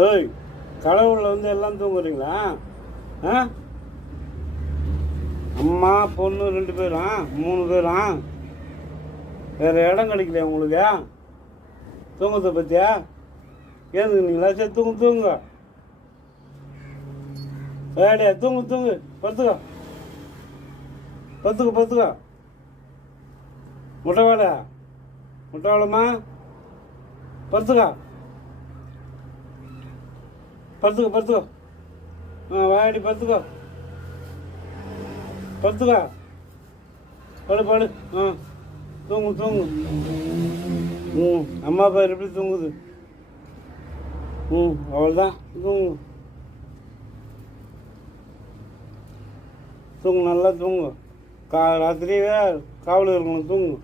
ஏய், கடவுளில் வந்து எல்லாம் தூங்குறீங்களா? ஆ, அம்மா பொண்ணு 2 பேரும் 3 பேரும் வேறு இடம் கிடைக்கலையா உங்களுக்கு? தூங்குறத பற்றியா? ஏந்துக்குனீங்களா? சரி தூங்கு தூங்க. வேலையா தூங்கு தூங்கு. பத்துக்கோ பத்துக்கோ பத்துக்கோ. முட்டை வேலையா? முட்டை வேலைம்மா? பத்துக்கோ பத்துக்கோ பத்துக்கோ. வாடி பத்துக்கோ பத்துக்கோ. படு படு. தூங்கு தூங்கு. அம்மா பேர் எப்படி தூங்குது? அவ்வளோதான். தூங்கு தூங்கு, நல்லா தூங்கு. ராத்திரியே காவல் இருக்கணும். தூங்கு.